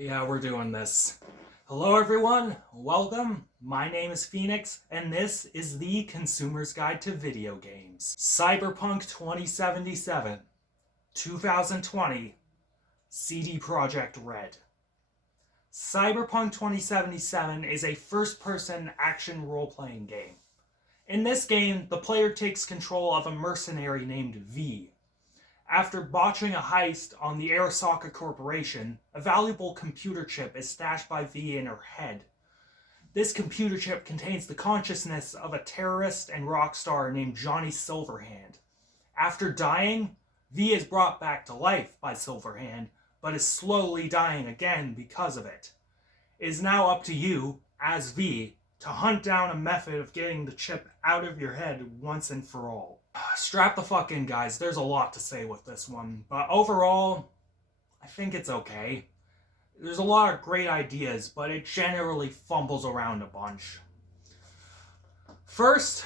Yeah, we're doing this. Hello everyone, welcome. My name is Phoenix, and this is the Consumer's Guide to Video Games. Cyberpunk 2077, 2020, CD Projekt Red. Cyberpunk 2077 is a first-person action role-playing game. In this game, the player takes control of a mercenary named V. After botching a heist on the Arasaka Corporation, a valuable computer chip is stashed by V in her head. This computer chip contains the consciousness of a terrorist and rock star named Johnny Silverhand. After dying, V is brought back to life by Silverhand, but is slowly dying again because of it. It is now up to you, as V, to hunt down a method of getting the chip out of your head once and for all. Strap the fuck in, guys. There's a lot to say with this one, but overall, I think it's okay. There's a lot of great ideas, but it generally fumbles around a bunch. First,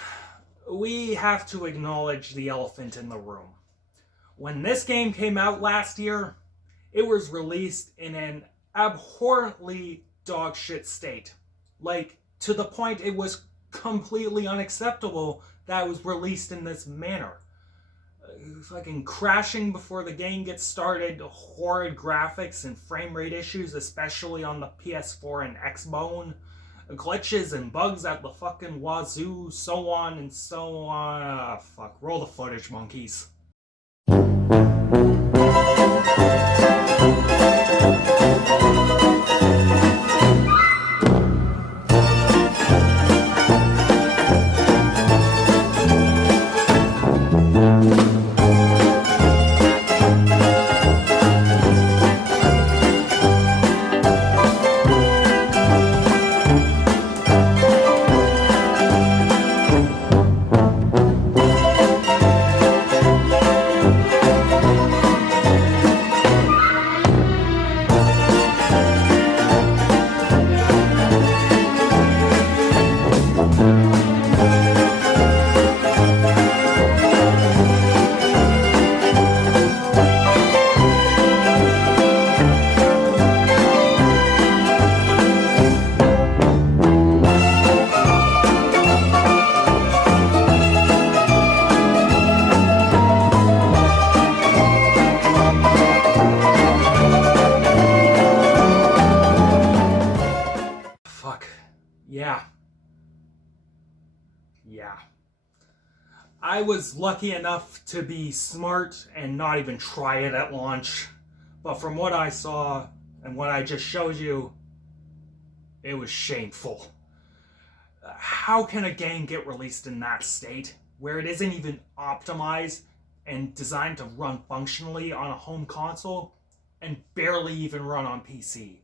we have to acknowledge the elephant in the room. When this game came out last year, it was released in an abhorrently dogshit state. Like, to the point it was completely unacceptable that was released in this manner. Fucking crashing before the game gets started, horrid graphics and frame rate issues, especially on the PS4 and Xbone, glitches and bugs at the fucking wazoo, so on and so on. Fuck, roll the footage, monkeys. Yeah. I was lucky enough to be smart and not even try it at launch. But from what I saw and what I just showed you, it was shameful. How can a game get released in that state, where it isn't even optimized and designed to run functionally on a home console, and barely even run on PC?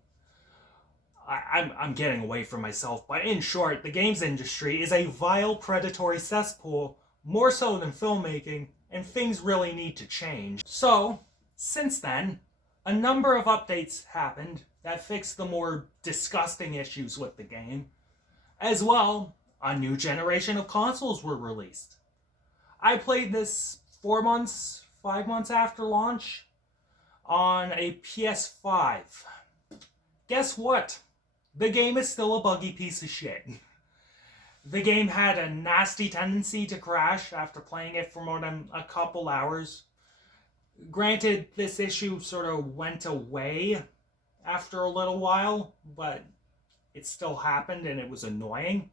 I'm getting away from myself, but in short, the games industry is a vile, predatory cesspool, more so than filmmaking, and things really need to change. So, since then, a number of updates happened that fixed the more disgusting issues with the game. As well, a new generation of consoles were released. I played this 5 months after launch on a PS5. Guess what? The game is still a buggy piece of shit. The game had a nasty tendency to crash after playing it for more than a couple hours. Granted, this issue sort of went away after a little while, but it still happened and it was annoying.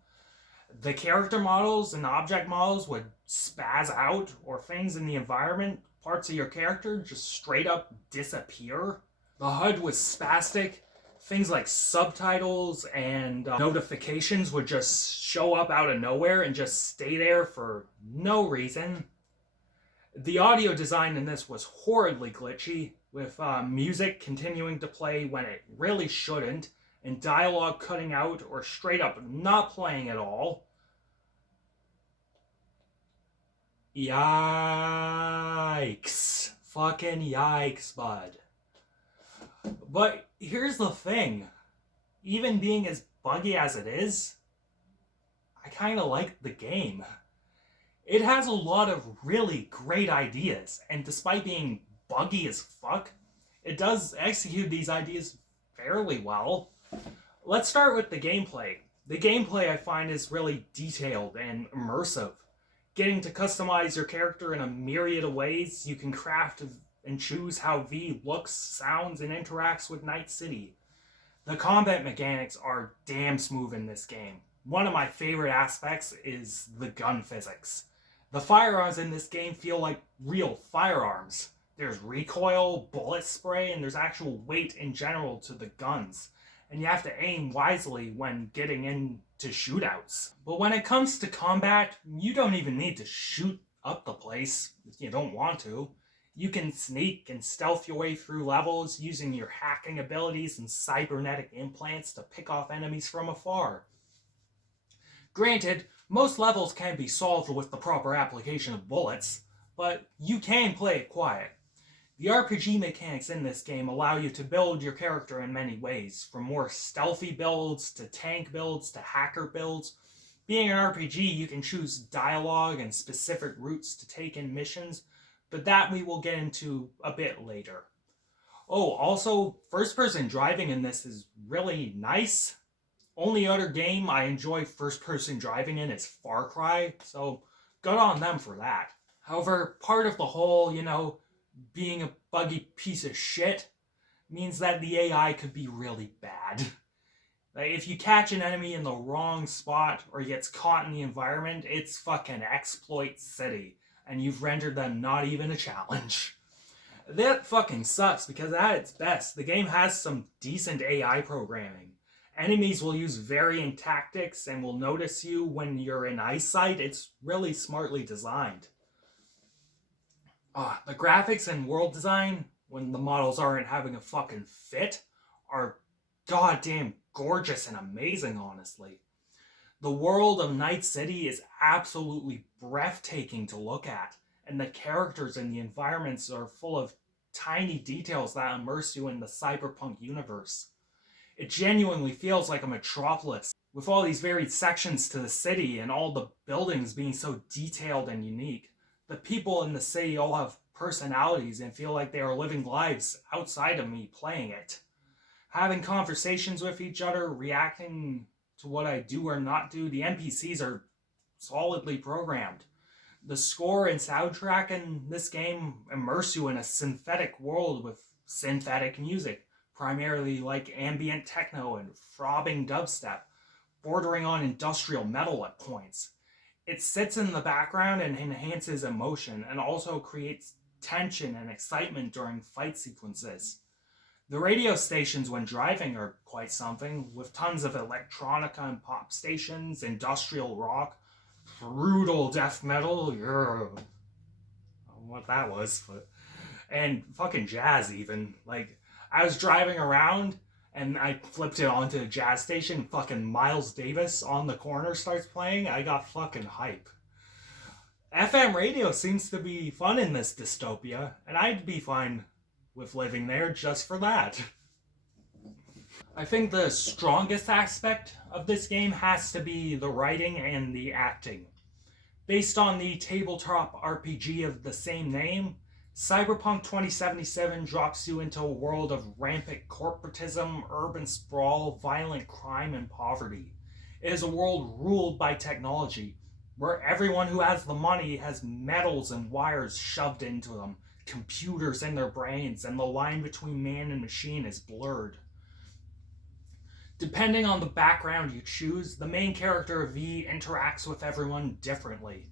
The character models and object models would spaz out, or things in the environment, parts of your character, just straight up disappear. The HUD was spastic. Things like subtitles and notifications would just show up out of nowhere and just stay there for no reason. The audio design in this was horridly glitchy, with music continuing to play when it really shouldn't, and dialogue cutting out or straight up not playing at all. Yikes. Fucking yikes, bud. But here's the thing. Even being as buggy as it is, I kind of like the game. It has a lot of really great ideas, and despite being buggy as fuck, it does execute these ideas fairly well. Let's start with the gameplay. The gameplay I find is really detailed and immersive. Getting to customize your character in a myriad of ways, you can craft and choose how V looks, sounds, and interacts with Night City. The combat mechanics are damn smooth in this game. One of my favorite aspects is the gun physics. The firearms in this game feel like real firearms. There's recoil, bullet spray, and there's actual weight in general to the guns. And you have to aim wisely when getting into shootouts. But when it comes to combat, you don't even need to shoot up the place if you don't want to. You can sneak and stealth your way through levels using your hacking abilities and cybernetic implants to pick off enemies from afar. Granted, most levels can be solved with the proper application of bullets, but you can play it quiet. The RPG mechanics in this game allow you to build your character in many ways, from more stealthy builds to tank builds to hacker builds. Being an RPG, you can choose dialogue and specific routes to take in missions, but that we will get into a bit later. Oh, also, first-person driving in this is really nice. Only other game I enjoy first-person driving in is Far Cry, so good on them for that. However, part of the whole, being a buggy piece of shit means that the AI could be really bad. Like, if you catch an enemy in the wrong spot or he gets caught in the environment, it's fucking exploit city, and you've rendered them not even a challenge. That fucking sucks because at its best, the game has some decent AI programming. Enemies will use varying tactics and will notice you when you're in eyesight. It's really smartly designed. The graphics and world design, when the models aren't having a fucking fit, are goddamn gorgeous and amazing, honestly. The world of Night City is absolutely breathtaking to look at, and the characters and the environments are full of tiny details that immerse you in the cyberpunk universe. It genuinely feels like a metropolis, with all these varied sections to the city and all the buildings being so detailed and unique. The people in the city all have personalities and feel like they are living lives outside of me playing it. Having conversations with each other, reacting to what I do or not do, the NPCs are solidly programmed. The score and soundtrack in this game immerse you in a synthetic world with synthetic music, primarily like ambient techno and throbbing dubstep, bordering on industrial metal at points. It sits in the background and enhances emotion, and also creates tension and excitement during fight sequences. The radio stations when driving are quite something, with tons of electronica and pop stations, industrial rock, brutal death metal, I don't know what that was, and fucking jazz even. Like, I was driving around and I flipped it onto a jazz station, fucking Miles Davis on the corner starts playing, I got fucking hype. FM radio seems to be fun in this dystopia, and I'd be fine with living there just for that. I think the strongest aspect of this game has to be the writing and the acting. Based on the tabletop RPG of the same name, Cyberpunk 2077 drops you into a world of rampant corporatism, urban sprawl, violent crime, and poverty. It is a world ruled by technology, where everyone who has the money has metals and wires shoved into them, computers in their brains, and the line between man and machine is blurred. Depending on the background you choose, the main character of V interacts with everyone differently.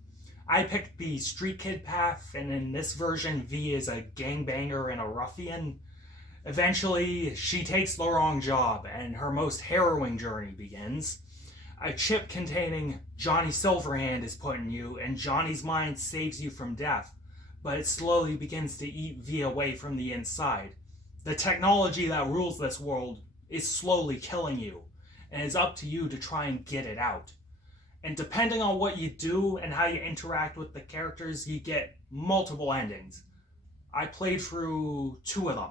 I picked the street kid path, and in this version, V is a gangbanger and a ruffian. Eventually, she takes the wrong job, and her most harrowing journey begins. A chip containing Johnny Silverhand is put in you, and Johnny's mind saves you from death, but it slowly begins to eat V away from the inside. The technology that rules this world is slowly killing you, and it's up to you to try and get it out. And depending on what you do and how you interact with the characters, you get multiple endings. I played through 2 of them.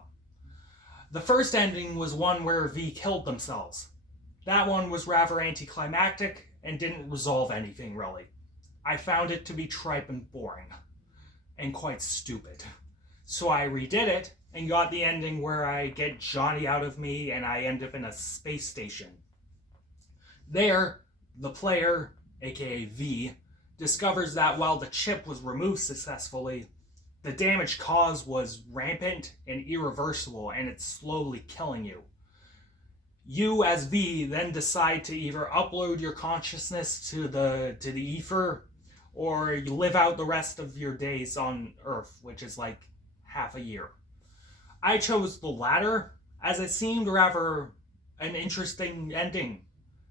The first ending was one where V killed themselves. That one was rather anticlimactic and didn't resolve anything really. I found it to be tripe and boring, and quite stupid. So I redid it, and got the ending where I get Johnny out of me and I end up in a space station. There, the player, aka V, discovers that while the chip was removed successfully, the damage caused was rampant and irreversible, and it's slowly killing you. You, as V, then decide to either upload your consciousness to the ether, or you live out the rest of your days on Earth, which is like half a year. I chose the latter, as it seemed rather an interesting ending,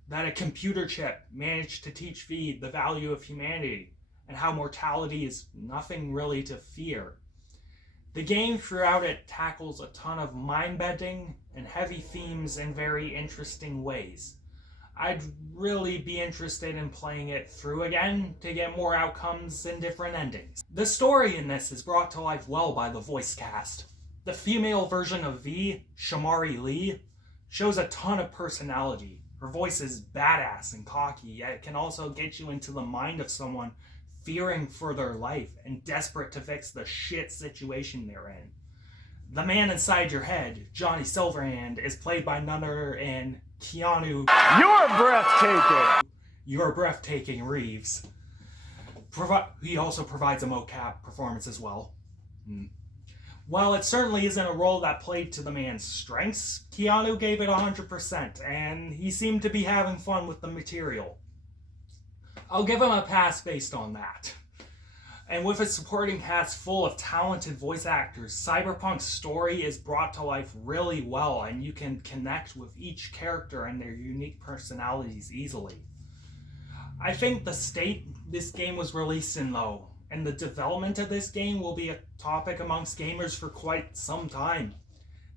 that a computer chip managed to teach V the value of humanity and how mortality is nothing really to fear. The game throughout it tackles a ton of mind-bending and heavy themes in very interesting ways. I'd really be interested in playing it through again to get more outcomes and different endings. The story in this is brought to life well by the voice cast. The female version of V, Shamari Lee, shows a ton of personality. Her voice is badass and cocky, yet it can also get you into the mind of someone fearing for their life and desperate to fix the shit situation they're in. The man inside your head, Johnny Silverhand, is played by none other than Keanu You're breathtaking Reeves. He also provides a mocap performance as well. While it certainly isn't a role that played to the man's strengths, Keanu gave it 100%, and he seemed to be having fun with the material. I'll give him a pass based on that. And with a supporting cast full of talented voice actors, Cyberpunk's story is brought to life really well, and you can connect with each character and their unique personalities easily. I think the state this game was released in, though, and the development of this game will be a topic amongst gamers for quite some time.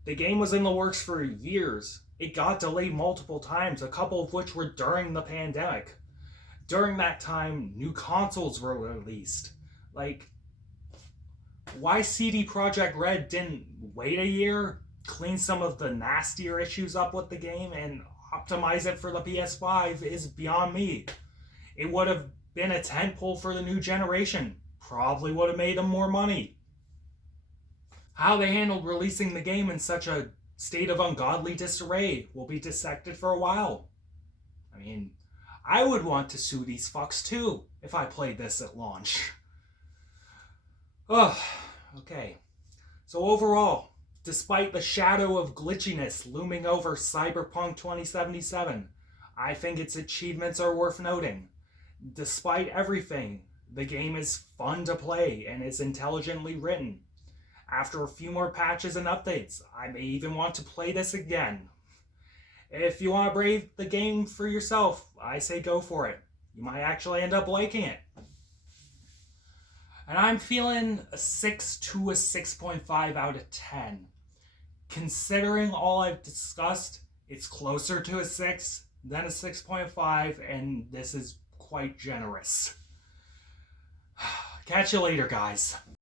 The game was in the works for years. It got delayed multiple times, a couple of which were during the pandemic. During that time, new consoles were released. Like, why CD Projekt Red didn't wait a year, clean some of the nastier issues up with the game, and optimize it for the PS5 is beyond me. It would have been a tentpole for the new generation. Probably would have made them more money. How they handled releasing the game in such a state of ungodly disarray will be dissected for a while. I mean, I would want to sue these fucks too if I played this at launch. Ugh, okay. So overall, despite the shadow of glitchiness looming over Cyberpunk 2077, I think its achievements are worth noting. Despite everything, the game is fun to play and is intelligently written. After a few more patches and updates, I may even want to play this again. If you want to brave the game for yourself, I say go for it. You might actually end up liking it. And I'm feeling a 6 to a 6.5 out of 10. Considering all I've discussed, it's closer to a 6 than a 6.5, and this is quite generous. Catch you later, guys.